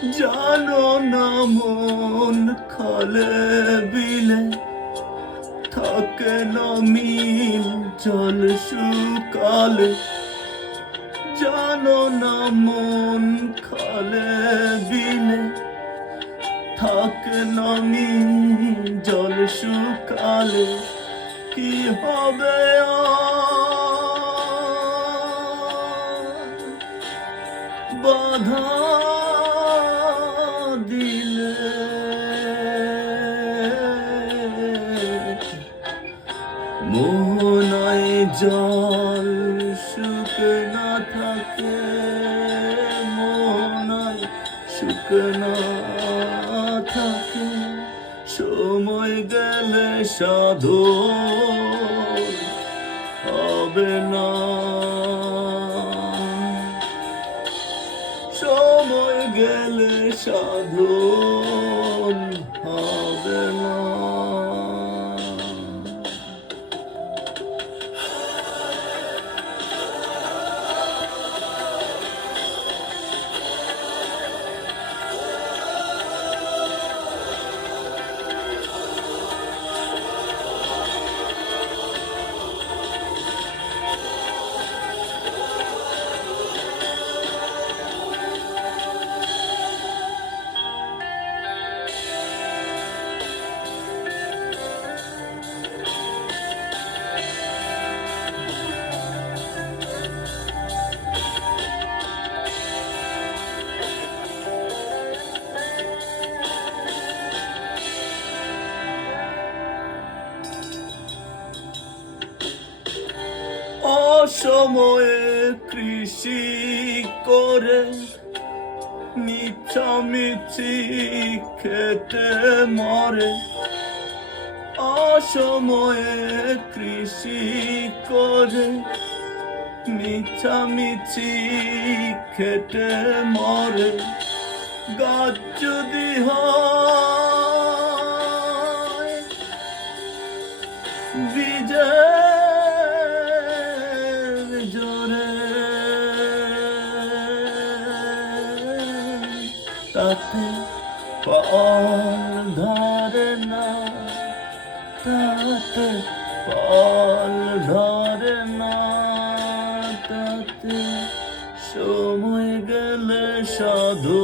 জানো না মন খালে বিলে থাকে না মিল জল শুকালে। জানো না মন খালে বিলে থাকে না মিল জল শুকালে। কি হবে বাধা দিলে মোহনায় জল শুকনা থাকে, মোহনায় শুকনা থাকে। সময় গেলে সাধু হবে না, সময় গেলে সাধন হবে না। অসময়ে কৃষি করে মিছামিছি খেতে মরে। অসময়ে কৃষি করে মিছামিছি খেতে মরে। গাছ যদি হয় বীজের জোরে, তাতে ফল ধরে না, তাতে ফল ধরে না, তাতে সময় গেলে সাধু